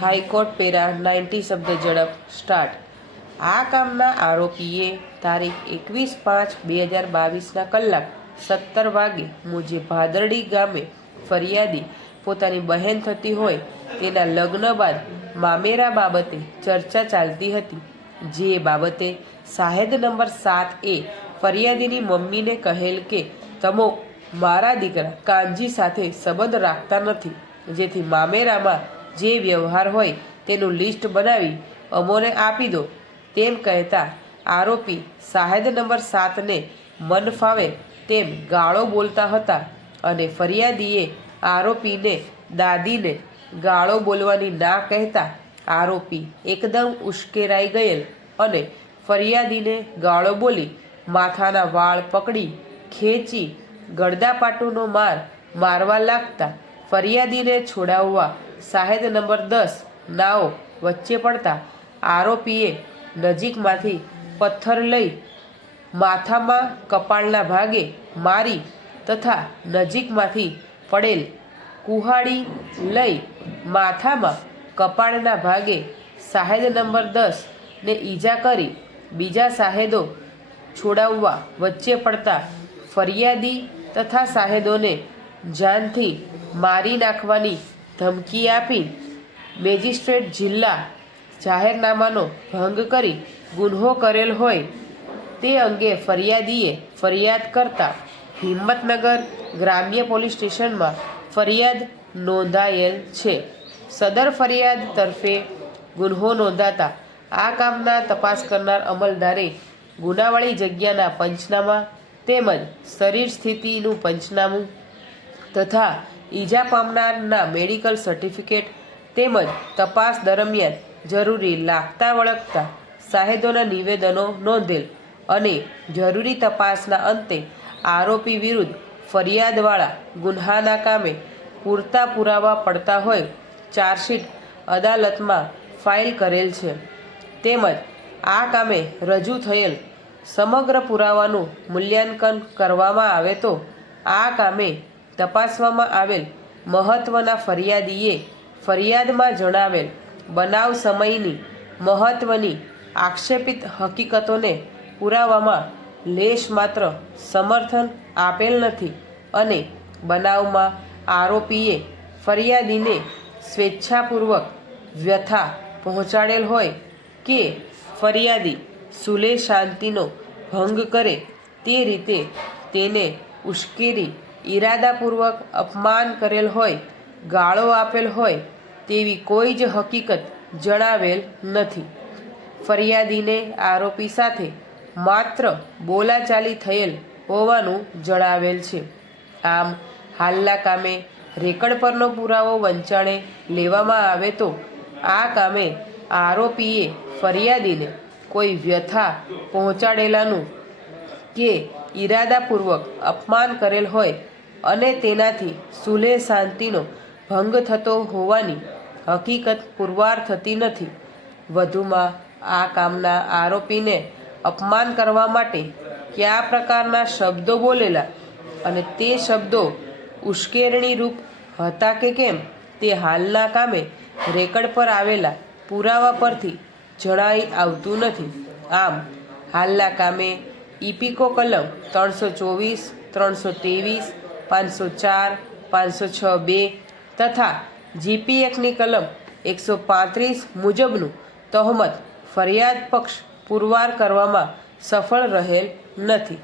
High court para 90 શબ્દ ઝડપ start. આ કામના આરોપીએ તારીખ 21/5/2022ના કલાક 17 વાગે મુજે ભાદરડી ગામે ફરિયાદી પોતાની બહેન થતી હોય તેના લગ્ન બાદ મામેરા બાબતે ચર્ચા ચાલતી હતી, જે બાબતે સાહેદ નંબર 7 ફરિયાદીની મમ્મીને કહેલ કે તમો મારા દીકરા કાનજી સાથે સંબંધ રાખતા નથી, જેથી મામેરામાં જે વ્યવહાર હોય તેનું લિસ્ટ બનાવી અમોને આપી દો, તેમ કહેતા આરોપી સાહેદ નંબર 7ને મન ફાવે તેમ ગાળો બોલતા હતા અને ફરિયાદીએ આરોપીને દાદીને ગાળો બોલવાની ના કહેતા આરોપી એકદમ ઉશ્કેરાઈ ગયેલ અને ફરિયાદીને ગાળો બોલી માથાના વાળ પકડી ખેંચી ગળદાપાટુનો માર મારવા લાગતા ફરિયાદીને છોડાવવા સાહેદ નંબર 10 નાઓ વચ્ચે પડતા આરોપીએ નજીકમાંથી પથ્થર લઈ માથામાં કપાળના ભાગે મારી તથા નજીકમાંથી પડેલ કુહાડી લઈ માથામાં કપાળના ભાગે સાહેદ નંબર 10ને ઈજા કરી બીજા સાહેદો છોડાવવા વચ્ચે પડતા ફરિયાદી તથા સાહેદોને જાનથી મારી નાખવાની ધમકી આપી મેજિસ્ટ્રેટ જિલ્લા જાહેરનામાનો ભંગ કરી ગુન્હો કરેલ હોય તે અંગે ફરિયાદીએ ફરિયાદ કરતા હિંમતનગર ગ્રામ્ય પોલીસ સ્ટેશનમાં ફરિયાદ નોંધાયેલ છે। સદર ફરિયાદ તરફે ગુન્હો નોંધાતા આ કામના તપાસ કરનાર અમલદારે ગુનાવાળી જગ્યાના પંચનામા તેમજ શરીર સ્થિતિનું પંચનામું તથા ઈજા પામનારના મેડિકલ સર્ટિફિકેટ તેમજ તપાસ દરમિયાન જરૂરી લાગતા વળગતા સાહેદોના નિવેદનો નોંધેલ અને જરૂરી તપાસના અંતે આરોપી વિરુદ્ધ ફરિયાદવાળા ગુન્હાના કામે પૂરતા પુરાવા પડતા હોય ચાર્જશીટ અદાલતમાં ફાઇલ કરેલ છે, તેમજ આ કામે રજૂ થયેલ સમગ્ર પુરાવાનું મૂલ્યાંકન કરવામાં આવે તો આ કામે તપાસવામાં આવેલ મહત્ત્વના ફરિયાદીએ ફરિયાદમાં જણાવેલ બનાવ સમયની મહત્ત્વની આક્ષેપિત હકીકતોને પુરાવામાં લેશ માત્ર સમર્થન આપેલ નથી અને બનાવમાં આરોપીએ ફરિયાદીને સ્વેચ્છાપૂર્વક વ્યથા પહોંચાડેલ હોય કે ફરિયાદી સુલે શાંતિનો ભંગ કરે તે રીતે તેને ઉશ્કેરી ઈરાદાપૂર્વક અપમાન કરેલ હોય, ગાળો આપેલ હોય તેવી કોઈ જ હકીકત જણાવેલ નથી। ફરિયાદીને આરોપી સાથે માત્ર બોલાચાલી થયેલ હોવાનું જણાવેલ છે। આમ હાલના કામે રેકર્ડ પરનો પુરાવો વંચાણે લેવામાં આવે તો આ કામે આરોપીએ ફરિયાદીને કોઈ વ્યથા પહોંચાડેલાનું કે ઈરાદાપૂર્વક અપમાન કરેલ હોય અને તેનાથી સુલે શાંતિનો ભંગ થતો હોવાની હકીકત પુરવાર થતી નથી। વધુમાં આ કામના આરોપીને અપમાન કરવા માટે કયા પ્રકારના શબ્દો બોલેલા અને તે શબ્દો ઉશ્કેરણીરૂપ હતા કે કેમ તે હાલના કામે રેકર્ડ પર આવેલા પુરાવા પરથી જણાઈ આવતું નથી। આમ હાલના કામે ઇપિકો કલમ 324, 323, 504, 506(2) તથા જીપી એક્ટની કલમ 135 મુજબનું તહોમત ફરિયાદ પક્ષ પુરવાર કરવામાં સફળ રહેલ નથી।